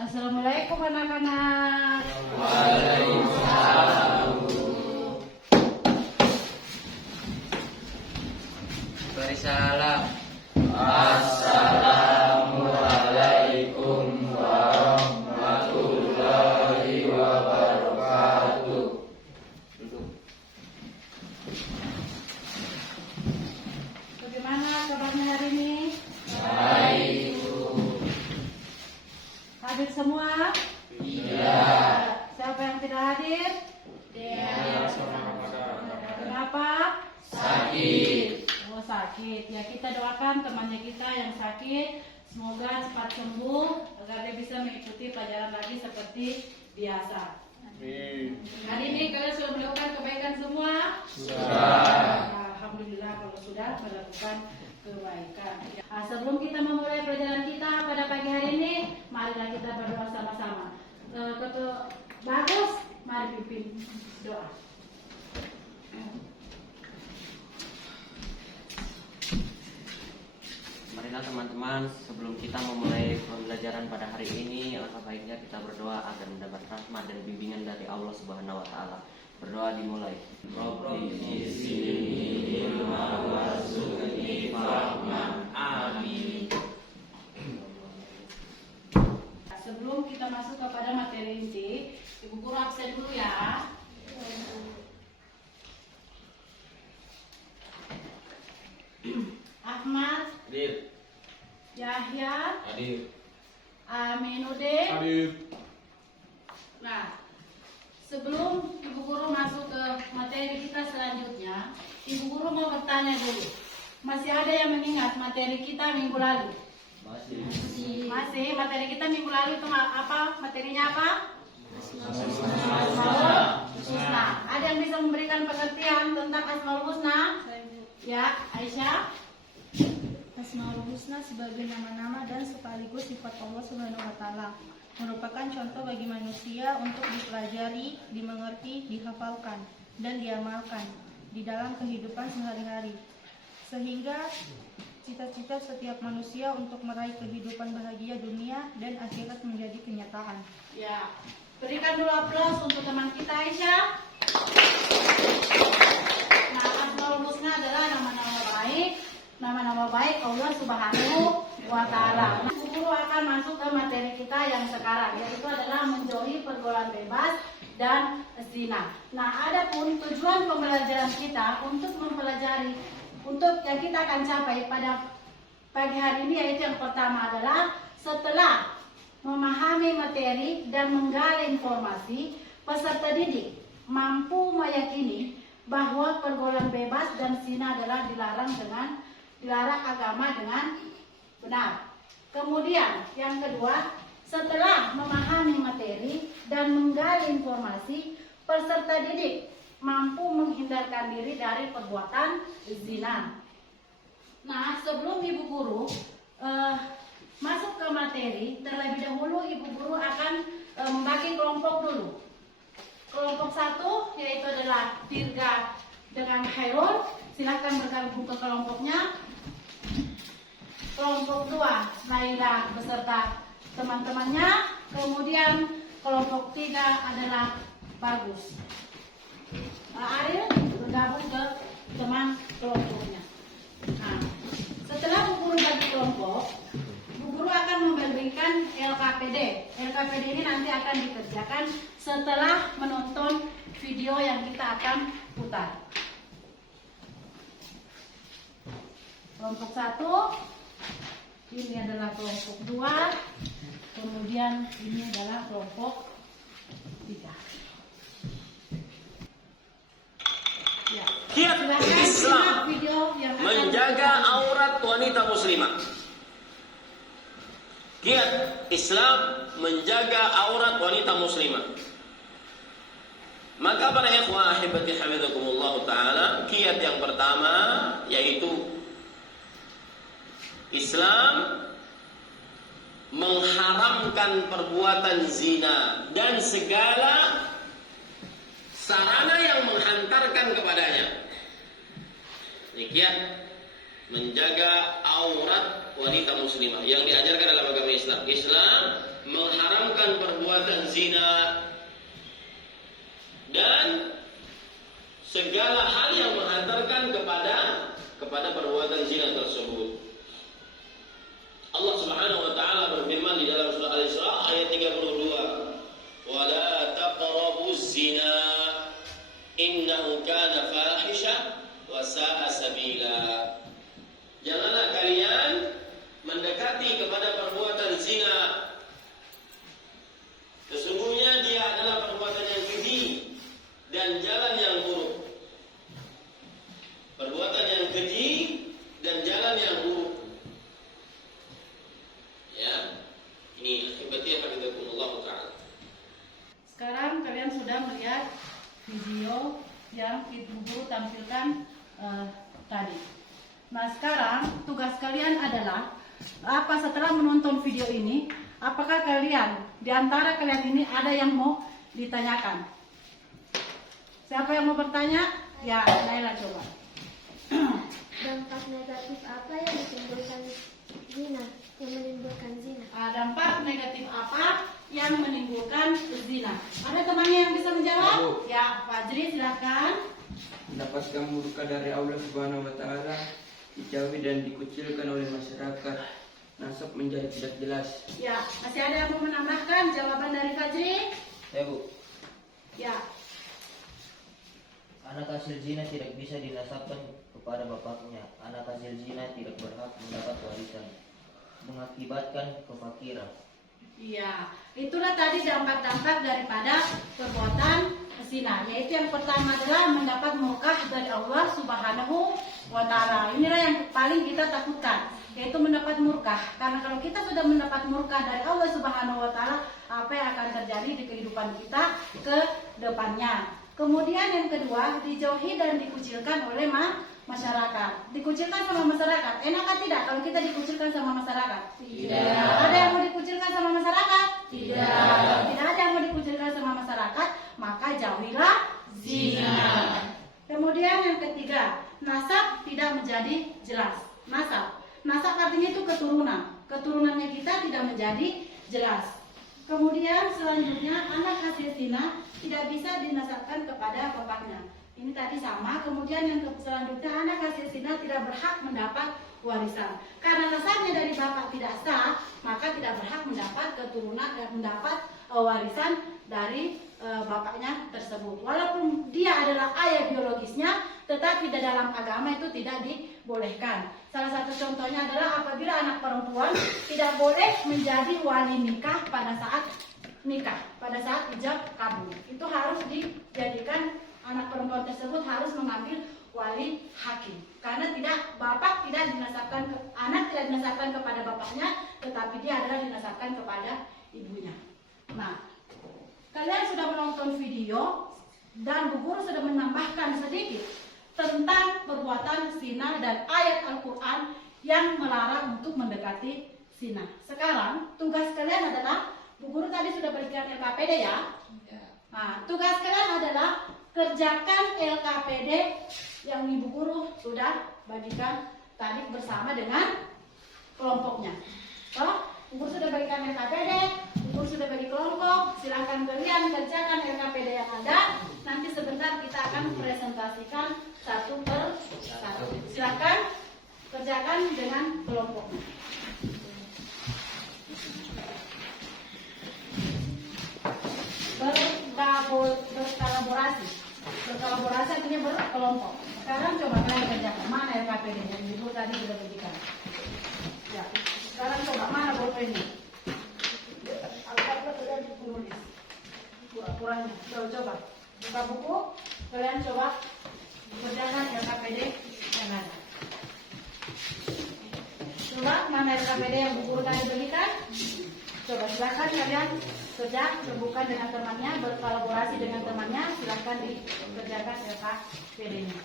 Assalamualaikum anak-anak. Waalaikumsalam. Beri salam. Assalamualaikum warahmatullahi wabarakatuh. Duduk. Bagaimana kabarnya hari ini? Baik. Hadir semua? Iya. Siapa yang tidak hadir? Iya. Kenapa? Sakit. Oh, sakit. Ya, kita doakan temannya kita yang sakit semoga cepat sembuh agar dia bisa mengikuti pelajaran lagi seperti biasa. Hari ini kalian sudah melakukan kebaikan semua? Sudah. Alhamdulillah kalau sudah melakukan kebaikan. Nah, sebelum kita memulai pelajaran kita pada pagi hari ini, marilah kita berdoa sama-sama. Ketua Bagus, mari pimpin doa. Marilah teman-teman, sebelum kita memulai pembelajaran pada hari ini, alangkah baiknya kita berdoa agar mendapat rahmat dan bimbingan dari Allah Subhanahu wa taala. Berdoa dimulai. Rabbi zidni ilma warzuqni fahman. Amin. Sebelum kita masuk kepada materi inti, Ibu Guru absen dulu ya. Ahmad, Hadir. Yahya, Hadir. Aminuddin. Hadir. Nah, sebelum Ibu Guru masuk ke materi kita selanjutnya, Ibu Guru mau bertanya dulu. Masih ada yang mengingat materi kita minggu lalu? Masih. Materi kita minggu lalu itu apa? Materinya apa? Asmaul Husna. Ada yang bisa memberikan pengertian tentang Asmaul Husna? Ya, Aisyah. Asmaul Husna sebagai nama-nama dan sekaligus sifat Allah Subhanahu wa taala merupakan contoh bagi manusia untuk dipelajari, dimengerti, dihafalkan dan diamalkan di dalam kehidupan sehari-hari. Sehingga cita-cita setiap manusia untuk meraih kehidupan bahagia dunia dan akhirat menjadi kenyataan. Ya. Berikan dulu aplaus untuk teman kita Aisyah. Nah, Asmaul Husna adalah nama-nama baik Allah Subhanahu wa taala. Nah, Guru akan masuk ke materi kita yang sekarang, yaitu adalah menjauhi pergaulan bebas dan zina. Nah, adapun tujuan pembelajaran kita untuk mempelajari untuk yang kita akan capai pada pagi hari ini, yaitu yang pertama adalah setelah memahami materi dan menggali informasi, peserta didik mampu meyakini bahwa pergaulan bebas dan zina adalah dilarang agama dengan benar. Kemudian yang kedua, setelah memahami materi dan menggali informasi, peserta didik mampu menghindarkan diri dari perbuatan zina. Nah, sebelum Ibu Guru masuk ke materi, terlebih dahulu Ibu Guru akan membagi kelompok dulu. Kelompok 1 yaitu adalah Dirga dengan Khairul. Silahkan bergabung ke kelompoknya. Kelompok 2 Laila beserta teman-temannya. Kemudian kelompok 3 adalah Bagus. Ariel bergabung ke teman kelompoknya. Nah, setelah Bu Guru bagi kelompok, Bu Guru akan memberikan LKPD. LKPD ini nanti akan dikerjakan setelah menonton video yang kita akan putar. Kelompok 1, ini adalah kelompok 2, kemudian ini adalah kelompok 3. Ya. Kiat Islam menjaga aurat wanita muslimah. Kiat Islam menjaga aurat wanita muslimah. Maka para ikhwah ahibati hafizakumullah taala, kiat yang pertama yaitu Islam mengharamkan perbuatan zina dan segala sarana yang menghantarkan kepadanya. Ini kiat menjaga aurat wanita muslimah yang diajarkan dalam agama Islam. Islam mengharamkan perbuatan zina dan segala hal yang menghantarkan kepada perbuatan zina tersebut. Allah Subhanahu wa taala berfirman di dalam surah Al-Isra ayat 32, "Wa la taqrabuz zina innahu kana fahisha wa sa'a sabila." Janganlah kalian mendekati kepada perbuatan zina. Sesungguhnya dia adalah perbuatan yang keji dan jalan yang buruk. Perbuatan yang keji dan jalan yang buruk. Ya, ini akibatnya hafizakumullah ta'ala. Sekarang kalian sudah melihat video yang Ibu Guru tampilkan tadi. Nah, sekarang tugas kalian adalah setelah menonton video ini, apakah kalian di antara kalian ini ada yang mau ditanyakan? Siapa yang mau bertanya? Ya, Naila coba. Dampak negatif apa yang ditimbulkan zina? Yang menimbulkan zina? Dampak negatif apa yang menimbulkan zina? Ada temannya yang bisa menjawab? Ya, Fajri silakan. Mendapatkan murka dari Allah Subhanahu wa taala, dijauhi dan dikucilkan oleh masyarakat, nasab menjadi tidak jelas. Ya, masih ada yang mau menambahkan jawaban dari Fajri? Ya Bu, Ya, anak hasil zina tidak bisa dinasabkan kepada bapaknya. Anak hasil zina tidak berhak mendapat warisan, mengakibatkan kefakiran. iya. Itulah tadi dampak-dampak daripada perbuatan zina. Yaitu yang pertama adalah mendapat murka dari Allah Subhanahu wa taala. Inilah yang paling kita takutkan, yaitu mendapat murka. Karena kalau kita sudah mendapat murka dari Allah Subhanahu wa taala, apa yang akan terjadi di kehidupan kita ke depannya? Kemudian yang kedua, dijauhi dan dikucilkan oleh masyarakat. Dikucilkan sama masyarakat. Enak kan tidak kalau kita dikucilkan sama masyarakat? Tidak. Ada yang mau dikucilkan sama masyarakat? Tidak. Tidak ada yang mau dikucilkan sama masyarakat, maka jauhilah zina. Kemudian yang ketiga, nasab tidak menjadi jelas. Nasab artinya itu keturunan. Keturunannya kita tidak menjadi jelas. Kemudian selanjutnya, anak hasil zina tidak bisa dinasabkan kepada bapaknya. Ini tadi sama. Kemudian yang selanjutnya, anak hasil zina tidak berhak mendapat warisan. Karena nasabnya dari bapak tidak sah, maka tidak berhak mendapat keturunan dan mendapat warisan dari bapaknya tersebut. Walaupun dia adalah ayah biologisnya, tetapi di dalam agama itu tidak dibolehkan. Salah satu contohnya adalah apabila anak perempuan tidak boleh menjadi wali nikah pada saat nikah, pada saat ijab kabul. Itu harus dijadikan, anak perempuan tersebut harus mengambil wali hakim. Karena bapak tidak dinasabkan, anak tidak dinasabkan kepada bapaknya, tetapi dia adalah dinasabkan kepada ibunya. Nah, kalian sudah menonton video dan Bu Guru sudah menambahkan sedikit tentang perbuatan zina dan ayat Al-Quran yang melarang untuk mendekati zina. Sekarang tugas kalian adalah, Bu Guru tadi sudah berikan LKPD ya. Nah, tugas kalian adalah kerjakan LKPD yang Ibu Guru sudah bagikan tadi bersama dengan kelompoknya. Bu Guru sudah bagikan LKPD, Bu Guru sudah bagi kelompok. Silahkan kalian kerjakan LKPD yang ada. Nanti sebentar kita akan presentasikan satu per satu. Silahkan kerjakan dengan kelompoknya. Berkolaborasi artinya berkelompok. Sekarang coba kalian kerjakan. Mana LKPD yang Ibu tadi sudah bagikan? Ya. Sekarang coba mana bolpennya? Alhamdulillah kalian menulis. Pura-puranya. Coba. Buka buku. Kalian coba kerjakan LKPD yang ada. Coba mana LKPD yang Bu Guru tadi berikan? Coba silakan kalian kerja, terbuka dengan temannya, berkolaborasi dengan temannya. Silakan dikerjakan LKPD-nya.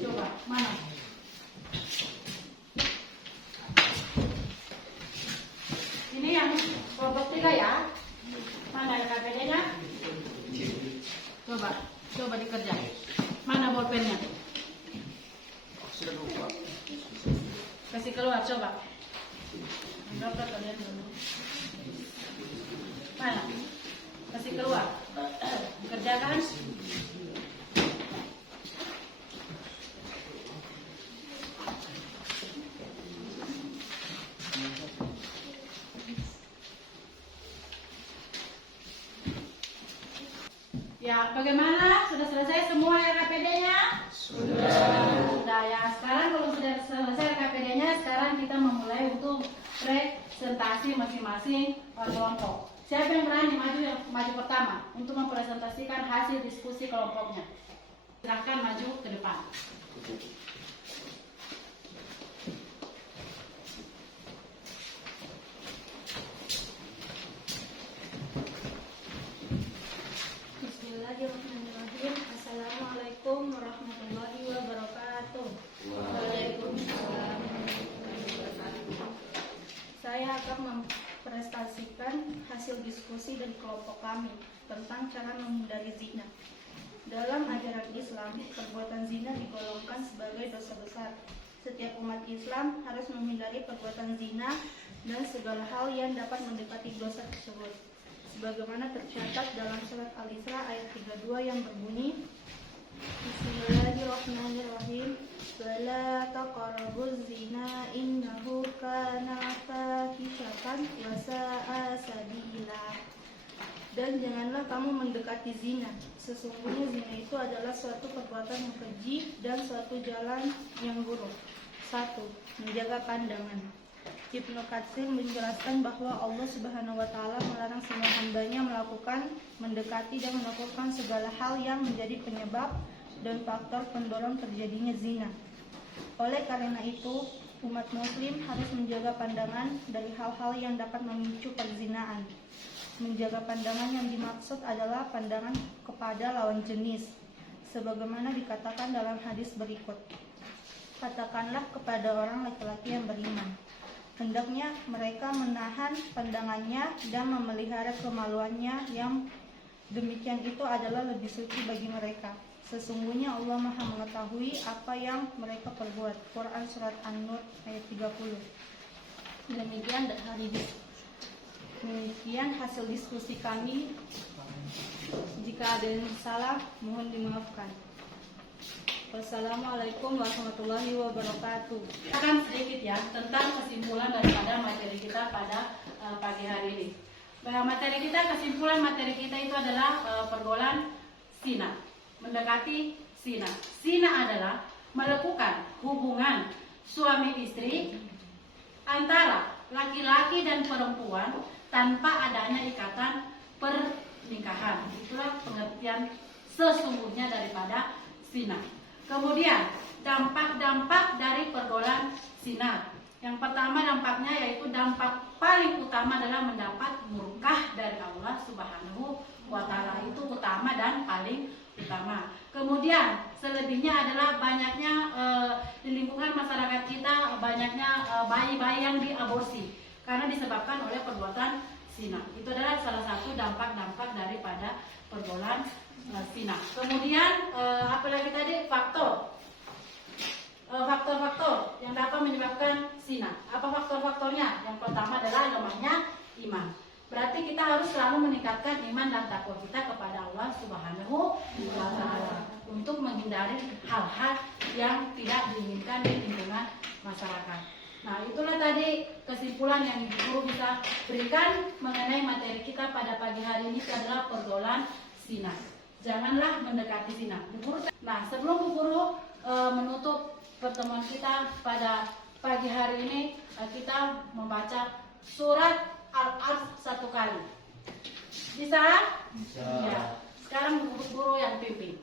Coba mana? Ini yang kelompok 3 ya. Mana LKPD-nya? Coba dikerja. Mana bolpennya? Ke Kasih keluar coba. Anggaplah kalian dulu. Mana? Kasih keluar. Kerjakan. Ya, bagaimana? Sudah selesai semua RKPD-nya? Sudah ya. Sekarang kalau sudah selesai RKPD-nya, sekarang kita memulai untuk presentasi masing-masing kelompok. Siapa yang berani maju pertama untuk mempresentasikan hasil diskusi kelompoknya? Silakan maju ke depan. Bismillahirrahmanirrahim. Assalamualaikum warahmatullahi wabarakatuh. Waalaikumsalam. Saya akan mempresentasikan hasil diskusi dari kelompok kami tentang cara menghindari zina. Dalam ajaran Islam, perbuatan zina digolongkan sebagai dosa besar. Setiap umat Islam harus menghindari perbuatan zina dan segala hal yang dapat mendekati dosa tersebut. Sebagaimana tercatat dalam surat Al-Isra ayat 32 yang berbunyi, Bismillahirrahmanirrahim. Wala taqrabuz zina innahu kana fahishatan wa sa'a sabila. Dan janganlah kamu mendekati zina. Sesungguhnya zina itu adalah suatu perbuatan yang keji dan suatu jalan yang buruk. 1. Menjaga pandangan. Ibnu Katsir menjelaskan bahwa Allah Subhanahu wa taala melarang semua hambanya melakukan, mendekati dan melakukan segala hal yang menjadi penyebab dan faktor pendorong terjadinya zina. Oleh karena itu, umat muslim harus menjaga pandangan dari hal-hal yang dapat memicu perzinaan. Menjaga pandangan yang dimaksud adalah pandangan kepada lawan jenis, sebagaimana dikatakan dalam hadis berikut. Katakanlah kepada orang laki-laki yang beriman, hendaknya mereka menahan pandangannya dan memelihara kemaluannya, yang demikian itu adalah lebih suci bagi mereka. Sesungguhnya Allah Maha mengetahui apa yang mereka perbuat. Quran Surat An-Nur ayat 30. Demikian hasil diskusi kami. Jika ada yang salah, mohon dimaafkan. Wassalamualaikum warahmatullahi wabarakatuh. Akan sedikit ya tentang kesimpulan daripada materi kita pada pagi hari ini. Kesimpulan materi kita itu adalah pergaulan zina, mendekati zina. Zina adalah melakukan hubungan suami istri antara laki-laki dan perempuan tanpa adanya ikatan pernikahan. Itulah pengertian sesungguhnya daripada zina. Kemudian dampak-dampak dari pergaulan zina. Yang pertama dampaknya yaitu dampak paling utama adalah mendapat murkah dari Allah Subhanahu wa taala. Itu utama dan paling utama. Kemudian selebihnya adalah banyaknya di lingkungan masyarakat kita banyaknya bayi-bayi yang diaborsi karena disebabkan oleh perbuatan zina. Itu adalah salah satu dampak-dampak daripada pergaulan zina. Kemudian apalagi tadi faktor-faktor yang dapat menyebabkan zina. Apa faktor-faktornya? Yang pertama adalah lemahnya iman. Berarti kita harus selalu meningkatkan iman dan takwa kita kepada Allah Subhanahu wa taala untuk menghindari hal-hal yang tidak diinginkan di lingkungan masyarakat. Nah, itulah tadi kesimpulan yang Ibu Guru bisa berikan mengenai materi kita pada pagi hari ini adalah pergaulan zina. Janganlah mendekati zina. Nah, sebelum Bu Guru menutup pertemuan kita pada pagi hari ini, kita membaca surat Al-Asr satu kali. Bisa? Bisa. Ya. Sekarang Bu Guru yang pimpin.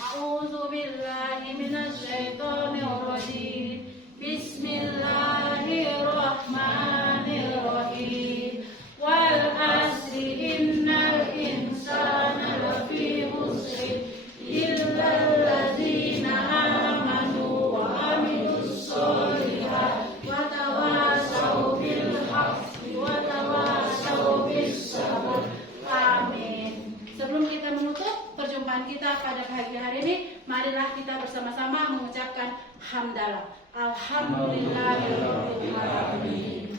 A'udzubillahi minasyaitonirrajim. Bismillahirrahmanirrahim. Wal asri innal insana lafi khusr illa alladzina amanu wa amilus sholihat wa tawasaw bil haqqi wa tawasaw bis sabr. Amin. Sebelum kita menutup perjumpaan kita pada pagi hari ini, marilah kita bersama-sama mengucapkan hamdalah. Alhamdulillahirabbil alamin.